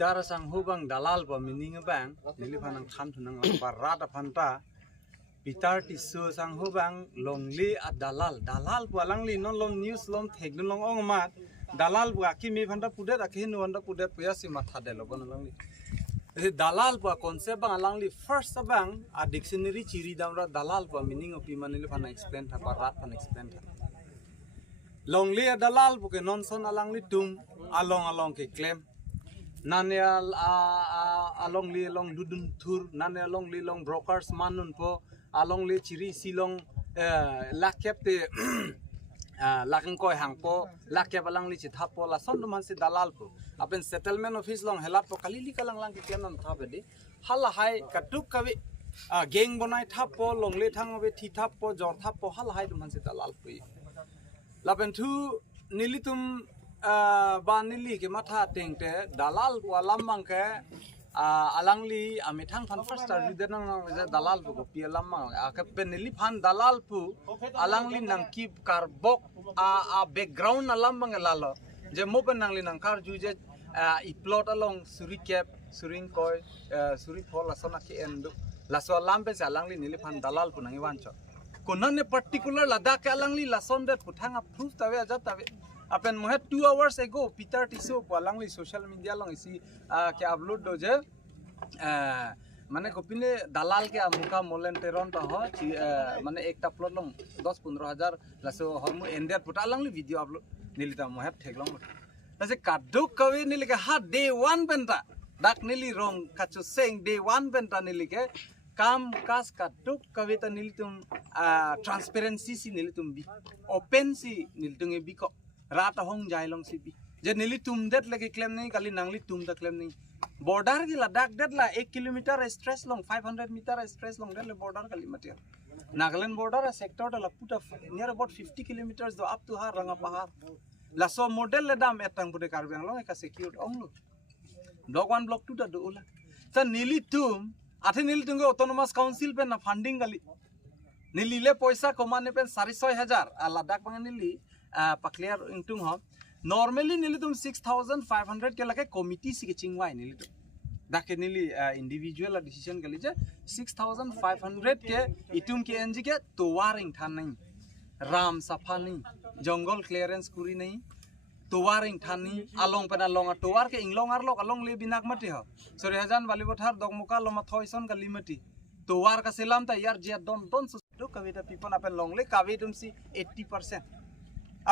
Bitar sang hubang dalal pa mining bang nilipan ang tham tunang barat apanta bitar tisu sang hubang longli at dalal po alangli non lom news lom thegnu long ong mat dalal bu aki mi phanda pudet aki nu anda pudet puya si matha delo bon alangli dalal po concept bang alangli first bang a dictionary chiri damra dalal po meaning of imanili phana explain tha barat phana explain tha longli at dalal bu ke non son alangli tum along ke claim nane along li long dudun thur nane along li long brokers manun po along li chiri silong lakep te lakeng koi hang po lakep alang li chithap po la son man se dalal po apen settlement office long helap po kalili kalang lang ke kenan thape di hala hai katuk kawi geng bonai thap po long le thang be thi thap po jor thap po hala hai man se dalal po lapen thu nilitum banili ke matha tengte dalal po alamang ke alangli ami thang phan first ridenang dalal po pi alamang ke penili phan dalal po alangli nang ki karbok background alamang lalo je mopen nangli nang kar juje I plot along suri cap suring koi suri phol asona ke endu laso lambe se alangli nili phan dalal po nang iwancho konane particular ladakh alangli lason det puthang proof tawe ajat tawe apen mohe 2 hours ago Peter Tiso palangli social media long isi ke upload do je mane kopine dalal ke muka molen teron ta ho mane ekta plot long 10-15 हजार laso hormu ender puta langli video upload nilita mohe theglong lase kaduk kawe nilike ha day 1 benta dak nili rong kachu seng day 1 benta nilike काम कास kaduk kawita nilitum transparency si nilitum bi open si nilitung bi ko rata hong jailong si bi je nilitum det lagi claim nahi kali nangli tum da claim nahi border ki ladakh det la 1 kilometer stress long 500 meter stress long det le border kali matia Nagaland border sector da puta near about 50 kilometers do up to har ranga pahar la so model le dam etang bude karbang long ka secured ong block 1 block 2 da do ula sa nilitum आथे नील तुंगे autonomous council पे ना funding गली नीलीले पैसा कमाने पे 6,500 लद्दाख बंग नीली पकलियर इंटुंग हो normally नीली तुम 6,500 के लगे कमिटी सी के चिंगवाई नीली तो दाके नीली इंडिविजुअल डिसीजन गली जे 6,500 के इटुम के एनजी के तोवारिंग था नहीं राम सफा नहीं जंगल क्लियरेंस कुरी नहीं तोवारिंग थानी along pena longa towar ke inglong arlok along le binak mati ho sore hajan bali bothar dogmuka loma thoison ka limati towar ka selam ta yar je don to kavita people apen long le kavi tum si 80%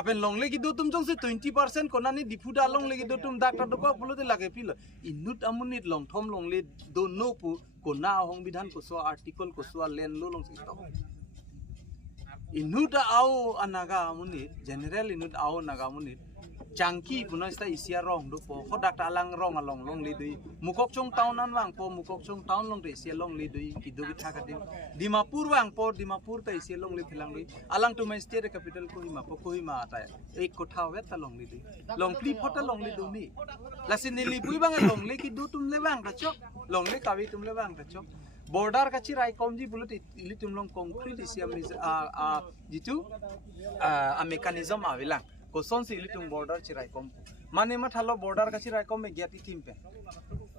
apen long le ki do tum jong se 20% konani difuda along le ki do tum dakta do ko bulute lage pil inut amunit long thom long le do no pu kona hong bidhan ko so article ko so len lo long si to inut au anaga amunit general inut au naga amunit Changki puno sta isia rong do po khodak alang rong along long le dui mukok chung town an wang po mukok chung town long de isia long le dui ki do bitha ka dimapur wang po dimapur ta isia long le philang dui alang to my state capital kohima ata ek kotha we ta long le dui long pli phota long le do mi lasin nili pui bang long le ki do tum le bang ta chok long le kawi tum le bang ta chok border ka chirai komji bulut ili tum long concrete isia jitu a mechanism avilang koson si ilitung border chirai kom mane ma thalo border ka chirai kom me gyati team pe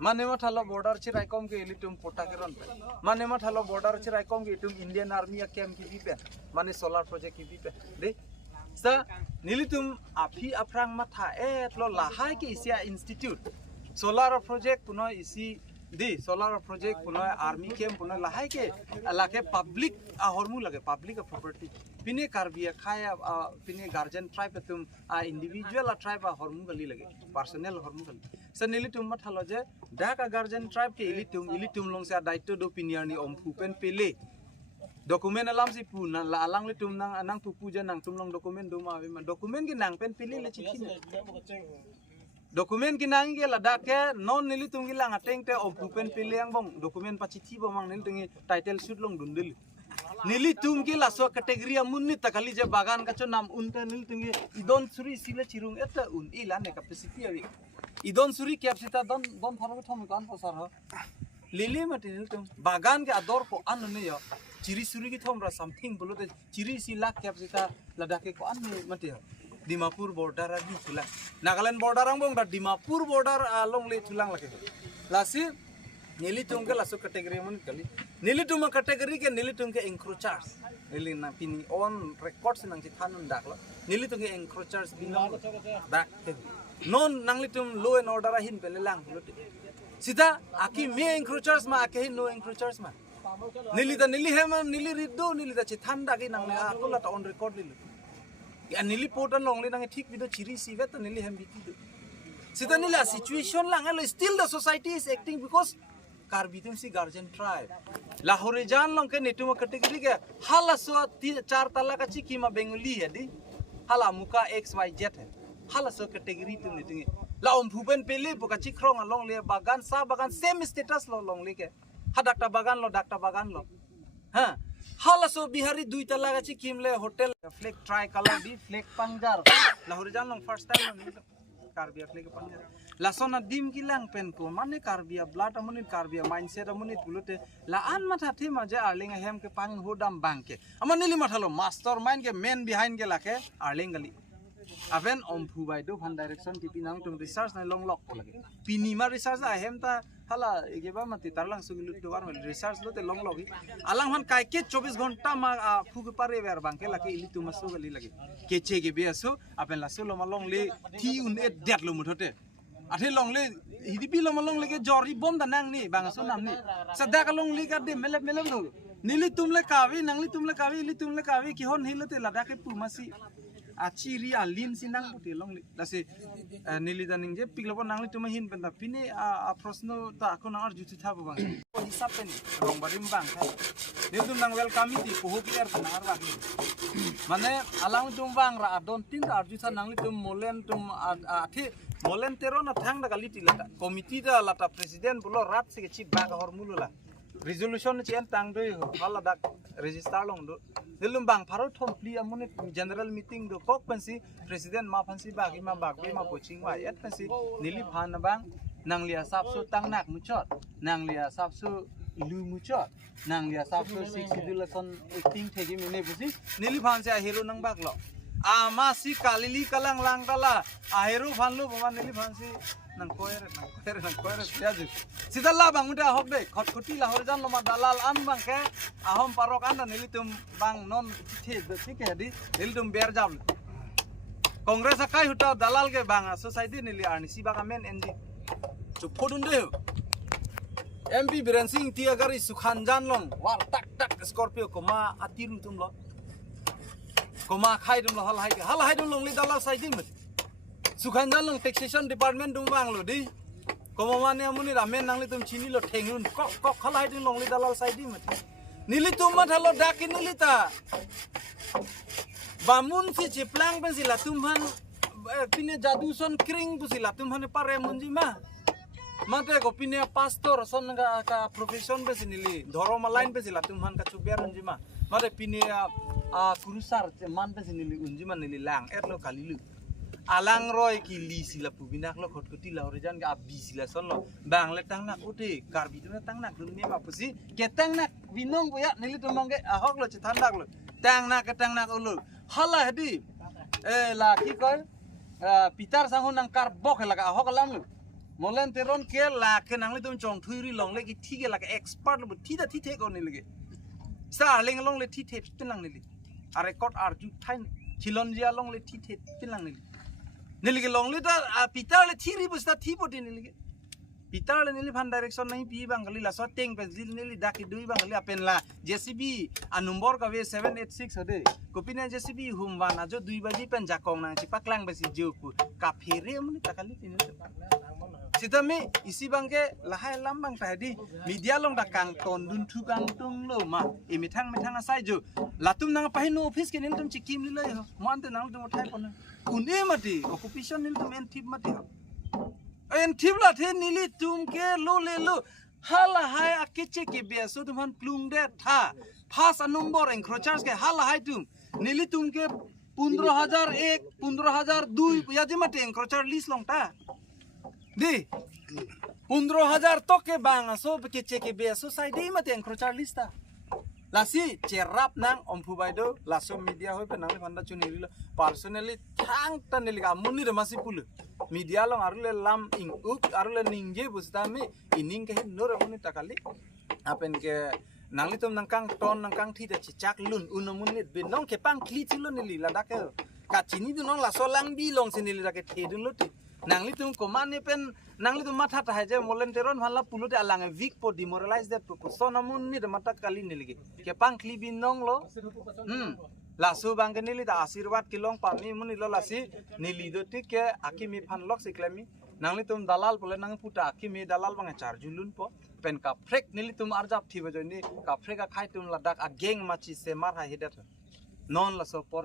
mane ma thalo border chirai kom ke ilitung pota ke ron pe mane ma thalo border chirai kom ke itung Indian Army camp ki pe mane solar project ki pe de sa nilitum afi aprang ma tha etlo lahai ke isia institute solar project puno isi di solar project puno army camp puno lahai ke alake public hormu lage public property pine karbia khaya pine guardian tribe tum individual tribe hormu gali lage personal hormu gali sa nilitum mathalo je daka guardian tribe ke ilitum long sa daitto do pinier ni ompu pen pele document alam si pu na la alang litum nang pupu je nang tum long document do ma document ki nang pen pele le chithi dokumen kinang ge ladak ke non nili tungi lang ateng te open piliang bong dokumen pachithi bomang nil tungi title shoot long dundil nili tungi la so category amunni takali je bagan ka cho nam unta nil tungi idon suri sile chirung eta un ila ne capacity awi idon suri capacity don tharo thom kan posar ho lili mati nil tung bagan ke ador ko an ne yo chiri suri ki thom ra something bolote chiri si lak capacity ladak ke ko an ne mati Dimapur border di tulang Nagaland border ang bong da Dimapur border long le tulang lagi lasi nilitum ke lasu kategori mun kali nilitum kategori ke nilitum ke encroachers nili na pini on record sinang cithanun dak lo nilitum ke encroachers binong dak non nanglitum law and order hin pelelang sida aki me encroachers ma aki hin no encroachers ma nili hema nili riddo nili da cithan dak nang aku la on record lilu ya nili potan long le nang thik video chiri sivet nili hem biti sida nila situation lang still the society is acting because Karbitum si guardian tribe. Lahore jan long ke netuma category ke hala so 4 tala ka chiki ma Bengali है दी hala muka XYZ है hala so category तुम नेटिंगे la om bhupen pele buka chikrong long le bagan sa bagan same status lo long le ke ha dakta bagan lo ha hala so bihari 2 tala ka chiki le hotel flag try color di flag panjar Lahore jan long first time Karbia flag panjar Lasona dim kilang pen ko mane karbia blood amunit karbia mindset amunit bulute la an matha thema je arling hem ke pang hodam bangke amanili mathalo mastermind ke man behind ke lake arling gali aven omphu bai do van direction tipi nang tum research na long lock ko lage pinima research a hem ta hala egeba mati tarlang sugilu do war research lo te long logi alang han kai ke 24 घंटा ma phu ke pare wer bangke lake ili tu masu gali lage keche ke beso apen la sulo malong le thi un et det lo muthote Ate long le hidipi lo malong le ke jori bom da nang ni bang so nam ni sada ka long le ka de melep no nili tumle kawi nangli tumle kawi li tumle kawi ki hon hilote lada ke pumasi achiri alin sinang puti long le dasi nili daning je piglopo nangli tuma hin penta pini a prosno ta ko na arju tha bang ko hisap pen rong barim bang tha de tum nang welcome ti ko hoki er na ar mane alang tum bang ra adon tin arju tha nangli tum molen tum athe Molen tero na thang da kaliti lata committee da lata president bulo rat se ke chip bag hor mulula resolution chen tang doi hala dak register long do dilum bang pharo thom pli amune general meeting do kok pansi president ma phansi bag ma bag ma coaching wa et pansi nili phan bang nanglia sap su tang nak muchot nanglia sap su lu muchot nanglia sap su six sidulation acting thegi mene busi nili phan se hero nang bag lo Amasi kalili kalang lang tala ahiru phanlu bama nili phansi nang koer siaju sidalla bang uda hok de khotkuti Lahore jan loma dalal an bang ke ahom parok an nili tum bang non the de tik he di nili tum ber jab Congress akai huta dalal ke bang society nili arni si baga men endi chu phodun de MP Biren Singh ti agar Sukhan jan long war tak Scorpio ko ma atiru tum lo Koma khai dum lo hal hai dum long li dalal sai dim Sukhan jan long taxation department dum bang lo di koma mane amuni ramen nang li tum chini lo thengun kok hal hai dum long li dalal sai dim nili tum ma thalo dakin nili ta bamun si chiplang ben sila tum han pine jadu son kring bu sila tum han pare munji ma mate ko pine pastor son ka profession be sinili dhoroma line be sila tum han ka chuber munji ma mate pine kurusar man pe sinili unji man nili lang lo kalilu alang roy ki li sila pubinak lo khotkuti Lahore jan ga abi sila son lo bang le tang nak uti karbi tu tang nak dunia ma pusi ke tang nak binong buya nili tumang ge ahok lo chitan dak lo tang nak ulu hala hedi la ki koy pitar sanghun nang kar bok la ga ahok lam lo molen teron ke la ke nang le tum chong thuiri long le ki thige la ga expert lo thi da thi the ko ni le sa ling long le thi the pinlang ni a record arju thain khilonjia long le thi the pinlang ni nili ke long le ta pitar le thiri busta thi poti ni le pitar le nili phan direction nahi pi bangali la so teng pe zil nili daki dui bangali apen la JCB a number ka we 786 hode kopina JCB humwa na jo 2 baji pen jakong na chi paklang besi joku ka phere muni takali tin Sitame isi bangke lahai lambang tadi media long da kang ton dun thu kang tung lo ma e mithang asai jo latum nang pahin no office ke nil tum chikim ni lai ho mon te nang tum thai pon une mati occupation nil tum en tip mati ho en tip la the nili tum ke lo le lo hala hai akiche ke beso tum han plung de tha phas number encroachers ke hala hai tum nili tum ke 15001 15002 ya je mati encroacher list long ta di 15000 to ke bang so ke che ke beso sai di mate encroachar lista lasi cerap nang ompu baido laso media hoi penang le phanda chuni rilo personally thang tan le ga muni de masi pulu media long arule lam ing up arule ningje bustami ining ke nor muni takali apen ke nangli tum nangkang ton nangkang thi de chak lun unomunit bin nong ke pang kli chilun ni la dak ka chini du nong laso lang bi long sinili dak the dun loti nangli tum koman ni pen nangli tum matha ta je molenteron bhala pulute alang weak for demoralize that purpose so namun ni de mata kali niligi ke pang kli bin nong lo lasu bang ke nili da asirwad kilong pami muni lo lasi nili do tik ke akimi phan lok siklemi nangli tum dalal pole nang puta akimi dalal bang char julun po pen ka frek nili tum arjap thi bajoni ka frek ka khai tum ladak a geng machi se mar ha hidat non la so por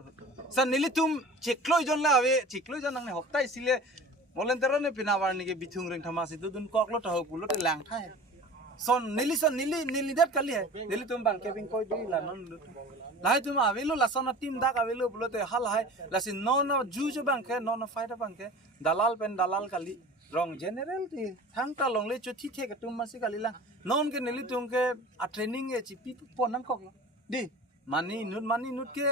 san nili tum chikloi jon la ave chikloi jon nang ne hoptai sile volunteer ne pinabar ni ke bithung ring thamasi dudun koklo ta hopulo te lang thai son nili dat kali hai nili tum bang kevin koi dui la non lai tum avelo la sona team dak avelo bulo te hal hai la sin non ju jo bang ke non fighter bang ke dalal pen dalal kali rong general ti thang ta long le chu thi the ka tum masi kali la non ke nili tum ke a training e chi pi pon nang kok di mani nut ke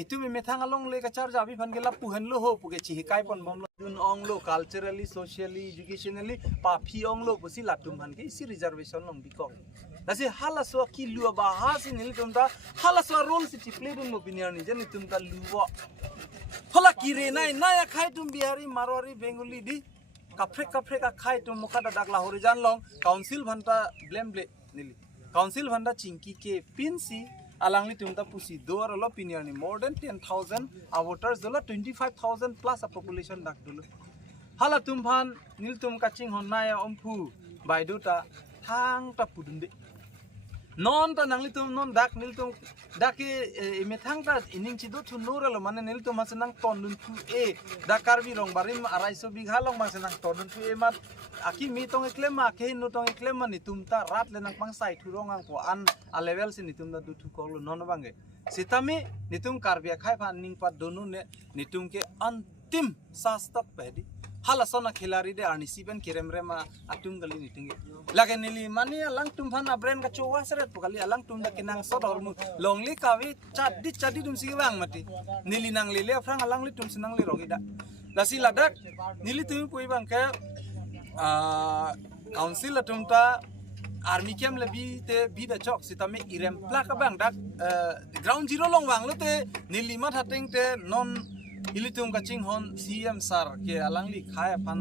itu me thang along le ka char jabi phan ke la pu hen lo ho pu ke chi kai pon bom lo dun ong lo culturally socially educationally pa phi ong lo pu si la tum han ke si reservation long bi kok lasi hala so ki lu ba ha si nil tum ta hala so role si play dun opinion ni jani tum ta luwa hala ki re nai naya khai tum bihari marwari bengali di kapre ka khai tum mukha da dak la horizon long council bhanta blame nili council bhanta chingki ke pinsi alangli tumta pusi door lo opinion ni more than 10,000 voters dola 25,000 plus a population dak dulu hala tum phan nil tum kaching honnaya ompu baiduta thang ta pudunde non ta nangli tum non dak nil tum dak e me thang ta ining chi do thu nora lo mane nil tum hasenang ton dun thu e dakar bi rong barim araiso bigha long ma senang ton dun thu e mat aki mi tong eklema ke no tong eklema ni tum ta rat le nang pang sai thu rong ang ko an a level se ni tum da du thu ko lo non bange sitami ni tum karbia khai phan ning pa donu ne ni tum ke antim sastak pedi hala sona khilari de arni siben keremre ma atum gali ni tinge lage nili mani alang tum phan abren ka chowa seret pokali alang tum da kinang so dor mu longli kawi chadi dum si bang mati nili nang le frang alang li tum sinang li rogi da lasi ladak nili tum pui bang ke council atum ta army camp le bi da chok sitame irem plaka bang dak ground zero long wang lo te nili ma thateng te non ilitum kaching hon CM sar ke alangli khaya phan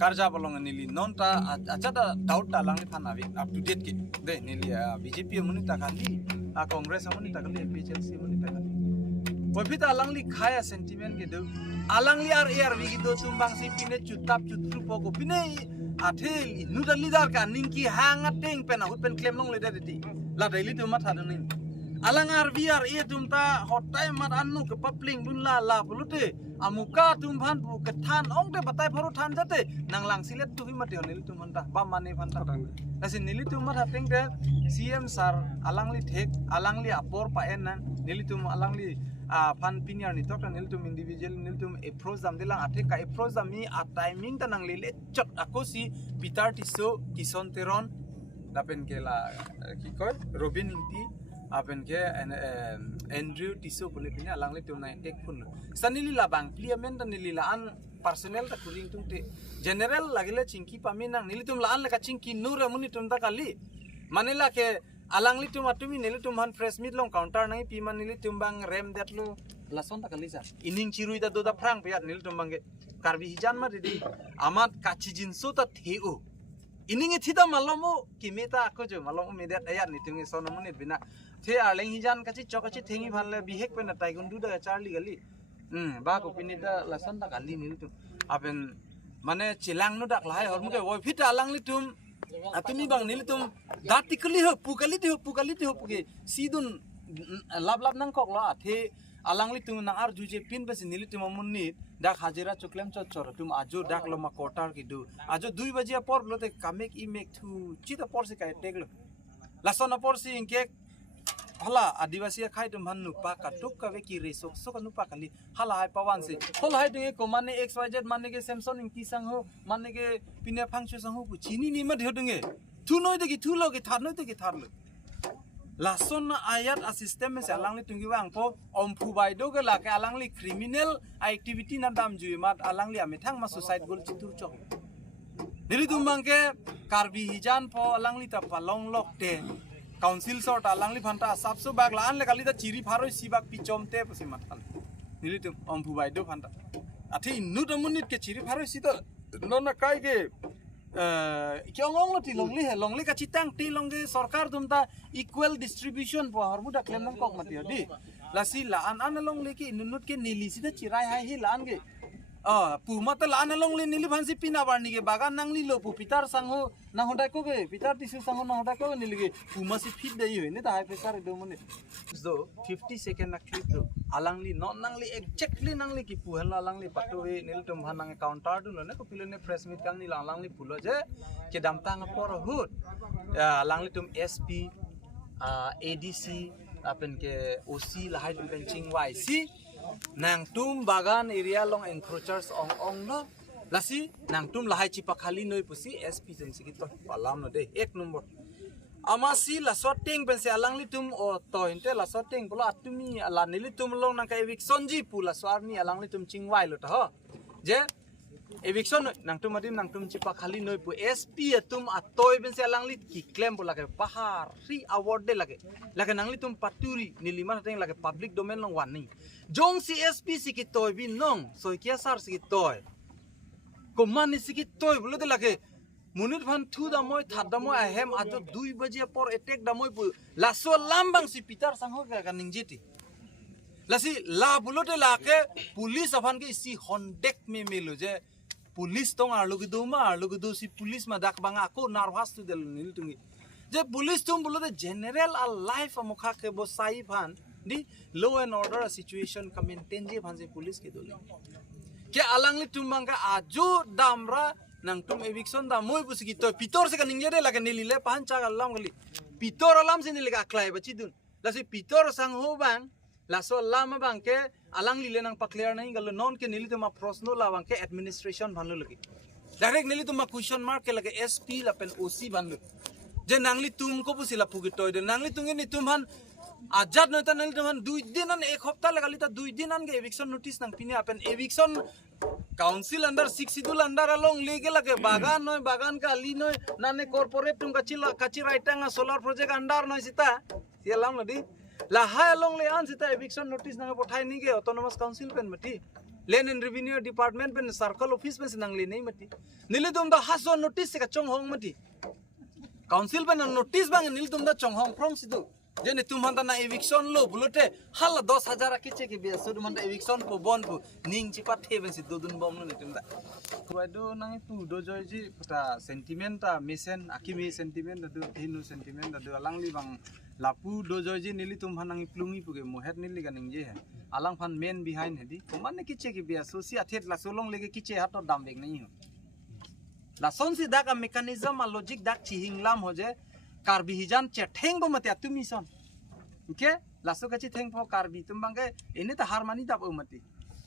karja bolong nili non ta acha da doubt ta alangli phan avi up to date ke de nili BJP muni ta kali congress muni ta kali PHLC muni ta kali bopita alangli khaya sentiment ke do alangli ar wi do tumbang si pine chutap chutru pogo pine athel nuda leader ka ningki hanga teng pen hut pen claim long le de la daily tu matha do ni alangar biar ia tumta hotai mat anu ke papling dun la bulute amuka tum phan bu ke than ong te batai pharu than jate nang lang silet tu hi mate honil tum hanta ba mane phan ta asin nili tum mat hateng te CM sar alangli thek alangli apor pa en nan nili tum alangli phan piniar ni tok nili tum individual nili tum approach dam dilang athek ka approach dam mi a timing ta nang le chot akosi pitar tiso kison teron dapen ke la ki koy robin inti apen ke Andrew Tiso pole pina alangli tum nai tek phun sanili la bang parliament nili la an personnel ta kuring tum te general lagile chingki paminang nili tum la an la ka chingki nur muni tum ta kali manila ke alangli tum atumi nili tum han fresh meat long counter nai pi man nili tum bang rem dat lu la son ta kali sa ining chirui da do da prang pe nili tum bang ge karbi hijan ma didi amat kachi jinso ta theu ining thida malomo kimeta ko jo malomo medat ayat ni tum son muni bina the arleng hijan kachi chokachi thengi bhalle bihek pe na taigundu da charli gali ba ko pinida lasan ta gali nil tu apen mane chilang no dak lai hormu ke woi phita alang li tum atumi bang nil tum datikali ho pukali ti ho puke sidun lab nang kok la the alang li tum na ar juje pin basi nil tum munni dak hajira choklem chor tum ajo dak loma kotar ki du ajo 2 bajia por lote kamek i mek thu chita por se kai teglo lasona por si inke hala adivasi khai tum han nupa ka tuk ka ve ki resok so ka nupa kali hala hai pawan se hol hai dinge ko mane xyz mane ke samsung ki sang ho mane ke pine phangchu sang ho pu chini ni ma dheu dinge thu noi de ki thu lo ke thar noi de ki thar lo lason ayat a system me se alangli tungi wang po ompu bai do ge la ke alangli criminal activity na dam ju mat alangli amithang ma suicide gol chitur chok nili tumbang ke karbi hijan po alangli ta palong lok te council sort alangli phanta sabso bag lan le kali ta chiri pharoi sibak pichom te pasi matal nili tum ompu bai do phanta athi nu tamunit ke chiri pharoi si to nona kai ke kyongong ti longli ka chitang ti longge sarkar dumta equal distribution po harbu da claim nang kok mati di lasi la an longli ki nunut ke nili si da chirai hai hi lan ge pu mata la an longli nili phansi pina barni ge bagan nang li lo pu pitar sangho na honda ko ge pitar tisu sangho na honda ko nili ge pu masi fit dei hoine ta high pressure do mone so 50 second na clip do alangli non nangli exactly nangli ki pu hela alangli patu he nil tum bhanang counter do ne ko pilone press meet kang ni alangli pulo je ke damta nga por hut alangli tum SP ADC apen ke OC lahai tum penching YC nang tum bagan area long encroachers ong no lasi nang tum lahai chipa khali noi pusi SP tum sikito palam no de 1 number amasi la shooting pense alangli tum o tointe la shooting bola atumi ala nili tum long nang ka eviction ji pula swarni alangli tum chingwai lo ta je eviction nang tum adim nang tum chipa khali noi pu SP tum atoi pense alangli ki claim bola ke pahar ri award de lage nangli tum paturi nili man teng lage public domain long warning jong si SP sikitoy bin nong soikia sar sikitoy komani sikitoy bolo de lage munit phan thu da moi that da moi ahem ajo 2 baje por attack da moi pu laso lambang si pitar sangho ka ningjeti lasi la bulote la ke police afan ke si hondek me melo je police tong ar logi do si police ma dak banga ko nervous tu del nil tungi je police tum bulote general a life amokha ke bo sai phan di law and order situation ka maintain je phan je police ke dole ke alangli tum manga ajo damra nang tum eviction da moi pusiki to pitor se kaning jere lage nilile pancha galam gali pitor alam se nilga klai bachi dun lasi pitor sang ho bang laso lama bang ke alang lile nang paklear nahi gal non ke nili tuma prosno la bang ke administration banlu lagi direct nili tuma question mark ke lage SP la pen OC banlu je nangli tum ko pusila pugi toy de nangli tunge ni tum han ajat no ta nili tum han 2 din an ek hafta lagali ta 2 din an ge eviction notice nang pini apen eviction council under 6 idul under along lege lage bagan noy bagan ka ali noy nane corporate tum kachi raitanga solar project under noy sita sialam ladi la ha along le an sita eviction notice nang pothai ni ge autonomous council pen mati land and revenue department pen circle office pen nang le nei mati nile dum da haso notice ka chong hong mati council pen notice bang nil dum da chong hong from situ jene tumhanda na eviction lo bulote hala 10000 kiche ke bia sudu manda eviction po bon pu ning chipat theben si dudun bom no nitumda kuado nang tu do joji puta sentiment ta misen akimi sentiment do hinu sentiment do alangli bang lapu do joji nili tumhanang plungi puge mohet nili ganing je hai alang phan main behind hedi komanne kiche ke bia sosi athet la solong lege kiche hato dam bek nahi ho la sonsi dak mechanism a logic dak chihinglam ho je karbi hijan che theng bo mate atumi son okay laso kachi theng po karbi tumbangge ini ta harmani dap umati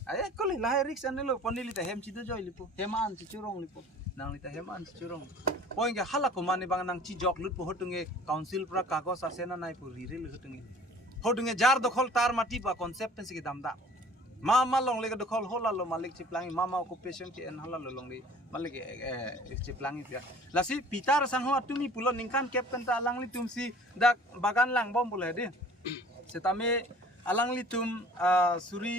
ay koli lahe riks anelo ponili ta hem chido joy lipo heman chi churong lipo nangli ta heman chi churong poinge hala ko mani bang nang chi jok lut po hotunge council pra kagos asena nai po riril hotunge jar dokhol tar mati pa concept pen sigi damda mama long lega dokhol hola lo malik chiplangi mama occupation ke en hala lo long li malik chiplangi pia lasi pitar sangho atumi pulo ningkan captain ta alangli tumsi dak bagan lang bom pula de setame alangli tum suri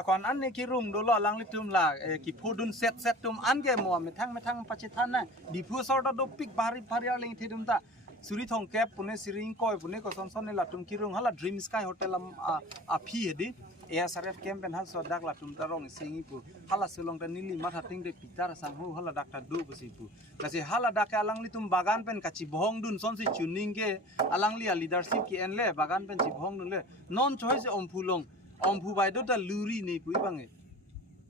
akon an ne ki room dolo alangli tum la ki phodun set tum an ge mo methang pachithan na dipu sorta do pik bari aling thidum ta suri thong cap pune siring koi pune ko son ne la tum ki rung hala dream sky hotel a phi hedi ASRF camp and also dak la tum tarong singi pu hala sulong ta nili matha ting de pitar sang hu hala dak ta du busi pu lasi hala dak alangli tum bagan pen kachi bohong dun son si tuning ke alangli a leadership ki enle bagan pen chi bohong dun le non choice ompu bai do ta luri ni pu bange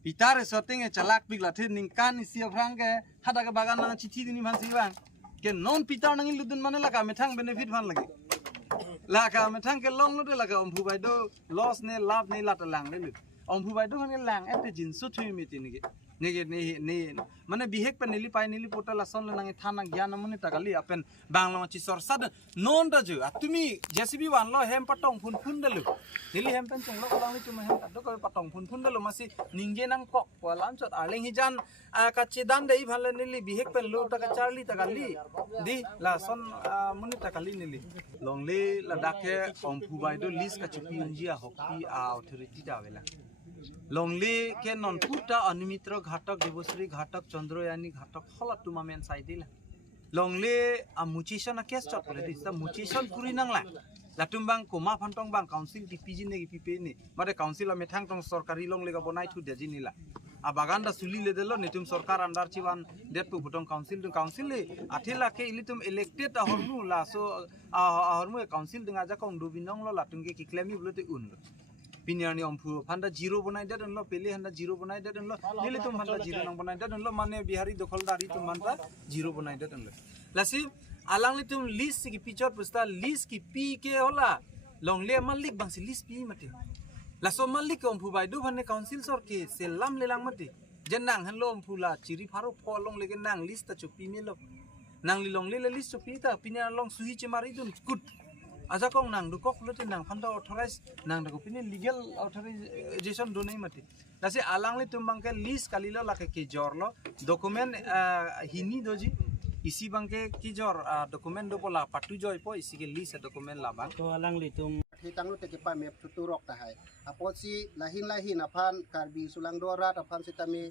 pitar shooting e chalak big la the ning kan si frang ke hada ke bagan na chithi dini man si bang ke non pitar nang ludun mane la ka methang benefit van lagi laka methang ke long no de laka ompu bai do loss ne lav ne lat lang le ompu bai do ne lang et jin su thui mi tin ge นี่มันบิเฮกเป็นนิลิไปนิลิโปตละซอนละนังท่านังยานะมันตะกะลีอะเป็นบางลองจิสอร์ซัดนอนตะจูอะตุมีเจสิบีวันลอเฮมปะตองพุนดะลุนิลิเฮมเป็นจงลอลองลิจุมาเฮมตะดกปะตองพุนดะลุมาสินิงเจนังปอกปะลันจดอะเลงฮิจันอะกะจิดันเดอีพันละนิลิบิเฮกเป็นโลตะกะชาลีตะกะลีดิละซอนมันตะกะลีนิลิลองเลละดักเฮอมพูไบโดลิสกะจุปีอุนจิอะฮอกปีอะออทอริตี้ดาเวละलंगली के ननपुटा अनिमित्र घाटक देवश्री घाटक चंद्रयानी घाटक हला टुमामेन साइदिला लंगली मुचिसन case चटले this मुचिसन Puri Nangla लाटुमबांग coma फांटंग बांग council टिपिजि ने गिपिपे ने मारे काउंसिल मेथांग टंग सरकारी लंगले का बनाइ थु देजिनिला आ बागान दा सुली ले देलो नेतुम सरकार अंडर चिवान डेट टू भुटंग काउंसिल ले आठेला के इलितुम इलेक्टेड हरमु लासो हरमु काउंसिल दंगा जा कौन दुबिनंग ल लाटुंगे किक्लेमी बुलते उन पिनियानी अम्फु फंडा जीरो बनाई दे दनलो पेले हंडा जीरो बनाई दे दनलो नीले तुम फंडा जीरो नंग बनाई दे दनलो माने बिहारी दखलदारी तुम फंडा जीरो बनाई दे दनलो लासी आलांगले तुम लिस्ट की पिक्चर पुस्ता लिस्ट की पी के होला लंगले मालिक बांसी लिस्ट पी मते लासो मालिक अम्फु बायदु फने काउंसिल सर के सेलाम लेलांग मते जेनांग हनलो अम्फु ला चिरी फारो फलंग लेगे नांग लिस्ट ता चुपी मेलो नांगली लंगले ले लिस्ट चुपी ता पिनिया लंग सुही चमारी दुन गुड आजा कong nang du kok lu nang phanda authorize nang da ko pini legal authorization do nei mati lase alang le tumbang ke list kalila la ke jor lo document hini doji isi bangke ki jor document do pola patu joy po isi ke list document la bang to alang le tum thi tang lu te ke pa mep tuturok ta hai aposi lahin aphan karbi sulang dora aphan sitami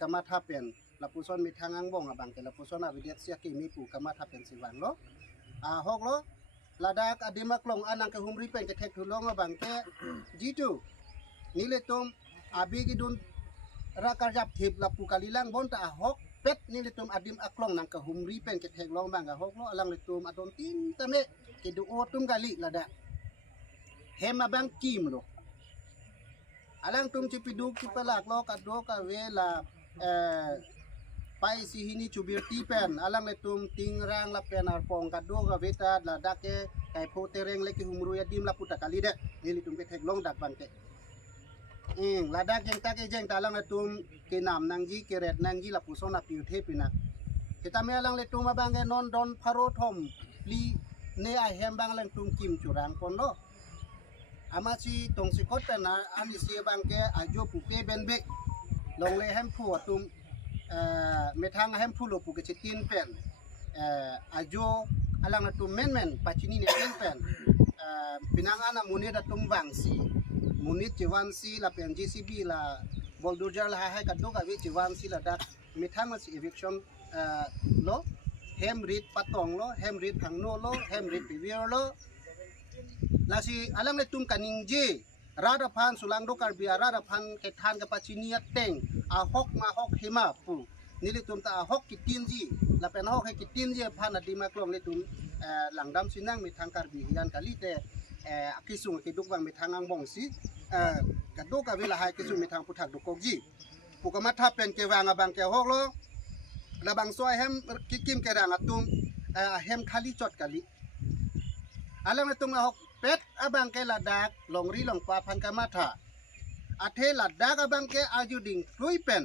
kamat hapen la puson mi thangang bong abang ke la puson abidet sia ki mi pu kamat hapen siwan lo hok lo ladak adimak long anang ke humri pen ke thek thulong abang ke jitu nile tum abi gidun rakar jap thip la pu kalilang bon ta hok pet nile tum adim aklong nang ke humri pen ke thek long bang hok lo alang le tum adon tin tame ke du o tum gali ladak hem abang kim lo alang tum cipidu kipalak lo kaddo ka vela pai si hini chubir ti pen alang le tum ting rang la pen ar pong kaddo ga veta la dake kai pho tereng le ki humru ya dim la puta kali de nili tum ke thek long dak bang ke la dak jeng ta ke jeng talang le tum ke nam nang ji ke red nang ji la pusona pi the pina kita me alang le tum abang e non don pharo thom li ne a hem bang lang tum kim churang pon lo amachi tong si kot pen na ani si bang ke ajo pu pe ben be long le hem phu tum metang hem pulo pu ke tin pen ajo alang tu men pacini ne pen pinangana munit datum wangsi munit jiwansi la pen GCB la boldurjar la hai kaddo ka wi jiwansi la dak metang mas eviction lo hem rit patong lo hem rit thangno lo hem rit pivier lo lasi alang le tum kaningje rada phan sulang do karbia rada phan ke than ka pacini teng a hok ma hok hima pu nili tum ta hok kitinji la pen hok he kitinji phan adi ma klong le tum langdam sinang mi thang karbi hian kali te akisung ke duk bang mi thangang bong si ka do ka vela hai kisung mi thang puthak do kokji pukama tha pen ke wanga bang ke hok lo la bang so hem kikim ke rang atum hem khali chot kali alang le tum hok pet abang ke ladak longri long pa phan kamatha athe ladak abang ke ajuding flui pen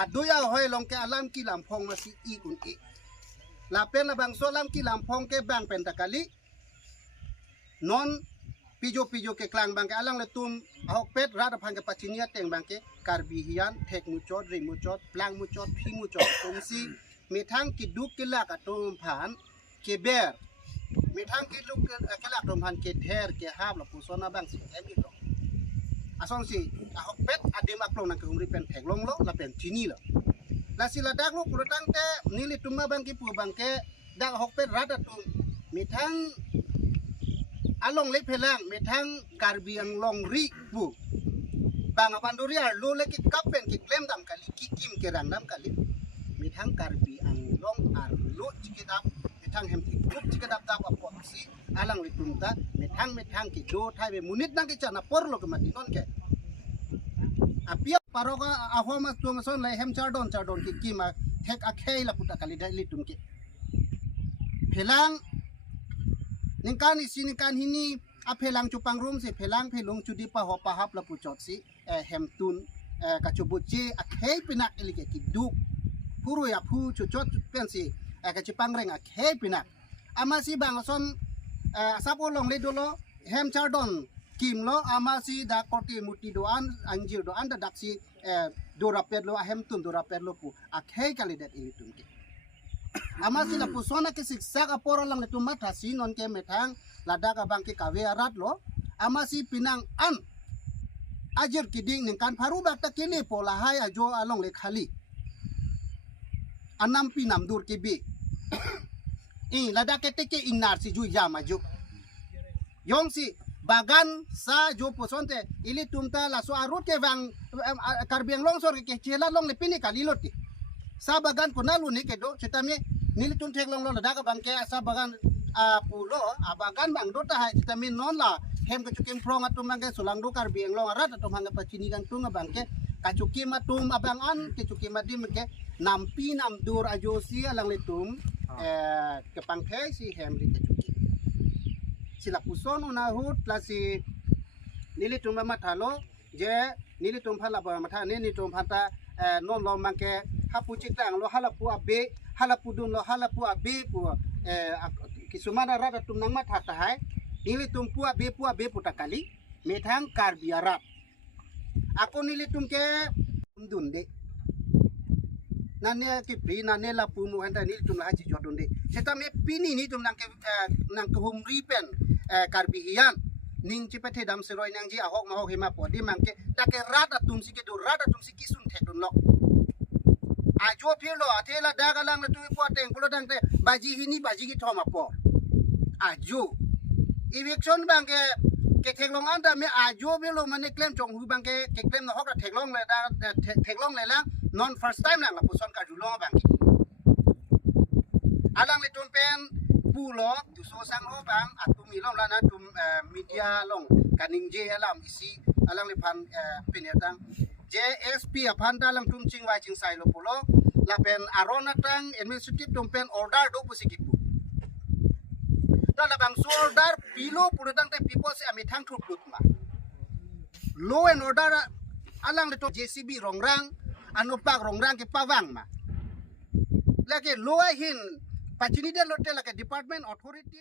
aduya hoy long ke alam ki lampong masi i kun i la pen abang so alam ki lampong ke bang pen takali non pijo ke klang bang ke alang le tum hok pet rada phan ke pachinia teng bang ke karbi hian thek muchot ri muchot plang muchot phi muchot tongsi mi thang ki duk ke la ka tum phan ke ber mi thang ki luk ke la tum phan ke ther ke hab la pusona bang si emi to asong si hok pet adem aklong nang ke umri pen thek long lo la pen chini lo la sila dak lo kurutang te nili tumma bang ki pu bang ke dak hok pet rada tum mi thang along le phelang mi thang karbiang long ri pu bang apanduria lo le ki kapen ki klem dam kali ki kim ke rang dam kali mi thang karbi ang long ar lo chikidap mi thang hem ti kup chikidap dap apot si alang le tumta mi thang ki do thai be munit nang ki chana por lo ke mati non ke apia paroga ahoma tum son le hem chardon ki kima thek akhei la puta kali dai li tum ke phelang ningkan isi ningkan hini a phelang chupang room se phelang phelong chudi pa ho pa hap la pu chot si hem tun kacubuci akhei pinak elike kiduk puru ya pu cucot pensi kacipang akhei pinak amasi bangson sapo long le dolo hem chardon kim lo amasi da koti muti doan anjir doan da daksi dora pedlo hem tun dora pedlo pu akhei kalidet ini tunke amasi la pusona ke siksa ka pora lang letu mata sinon ke metang lada ka bangke kawe arat lo amasi pinang an ajar kiding ningkan paru bakta kini pola hai ajo along le khali anam pinam dur kibi lada keteke inar si ju ya maju yong si bagan sa jo posonte ili tumta la so arut ke bang karbiang longsor ke chela long le pini kaliloti sa bagan punalu ni ke do citami nili tum tek long lada ka bangke sa bagan pulo abagan bang dota hai citami non la hem ke cukim prong atum mangke sulang do karbiang long arat atum hanga pacini kan tung bangke kacukim atum abang an ke cukim adim ke nampi nam dur ajosi alang letum ke pangke si hem di ke cukim sila puson una hut la si nili tum matalo je nili tum phala ba matha ne ni tum phata non lo mangke hapu citang lo halapu abe halapu dun lo halapu abe pu kisumana rada tum nang matha ta hai nili tum pu abe putakali methang karbiarat aku nili tum ke dun de nane ki pri nane la pu mu handa nili tum la haji jodun de seta me pini ni tum nang ke humri pen karbihian ning cipete dam seroi nang ji ahok mahok hima podi mangke take rada tum si ke do rada tum si kisun the dun lo ajo philo athela daga lang tu po teng pulo dang te baji hini baji ki thoma po ajo eviction bangke ke theklong anda me ajo belo mane claim chong hu bangke ke claim na hok da theklong le da theklong le lang non first time lang la puson ka julo bangke alang le tum pen pulo tu so sang ho bang atum ilong la na tum media long kaning je alam isi alang le phan pinetang JSP aphan dalam tum ching wai ching sai lo pulo la pen arona tang administrative tum pen order do pusikipu ta la bang so order pilo pulo tang te people se ami thang thut lut ma law and order alang le to JCB rongrang anupak rongrang ke pawang ma lagi law hin pachini de lote lagi department authority